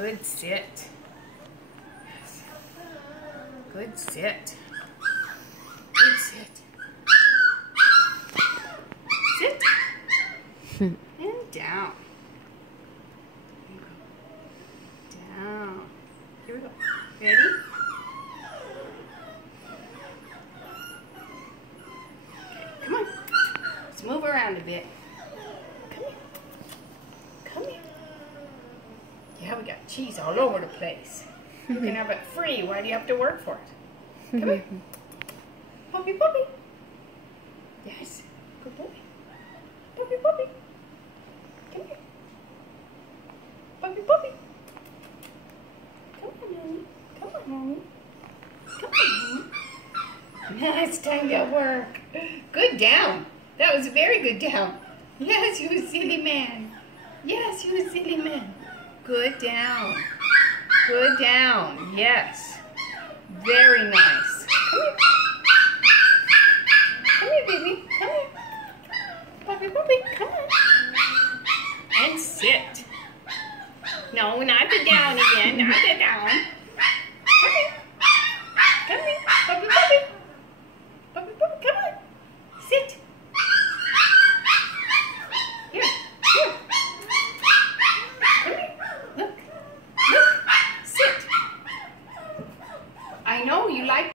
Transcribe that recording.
Good sit. Good sit. Good sit. Sit. And down. Down. Here we go. Ready? Come on. Let's move around a bit. Come here. Come here. Yeah, we got cheese all over the place. You can have it free. Why do you have to work for it? Come here. Puppy, puppy. Yes. Good boy. Puppy, puppy. Come here. Puppy, puppy. Come on, honey. Come on, honey. Come on, honey. Now it's time to work. Good down. That was a very good down. Yes, you silly man. Yes, you silly man. Good down. Good down. Yes. Very nice. Come here. Come here, baby. Come here. Puppy, puppy. Come on. And sit. No, not the down again. Not the down.